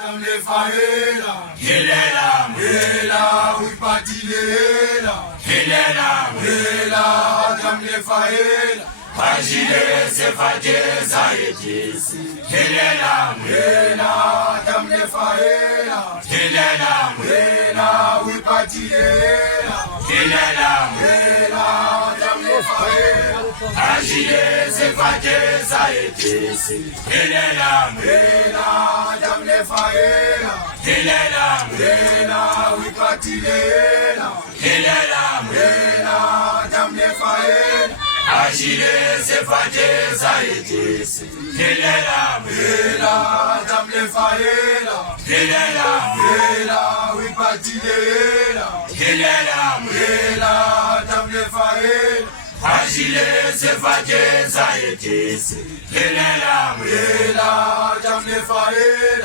Faela, Hilela, Hela, Wipatilela, Hilela, Hela, Jamle Faela, Hajile Sefate Zayetisi, Hilela, Hela, Jamle Faela, Hilela, Hela, Wipatilela, Hilela, Hela, Jamle Faela, Hajile Sefate Zayetisi, Hilela, Hela, Jamle Faela, Hilela, Hela, Wipatilela, Hilela, Hela, Jamle Faela, Hajile Sefate Zayetisi, Hilela, Hela, Jamle Faela, Hilela, Hela, Wipatilela, Hilela, Hela, Jamle Faela, Hajile Sefate Zayetisi, Hilela, Hela, Jamle Faela.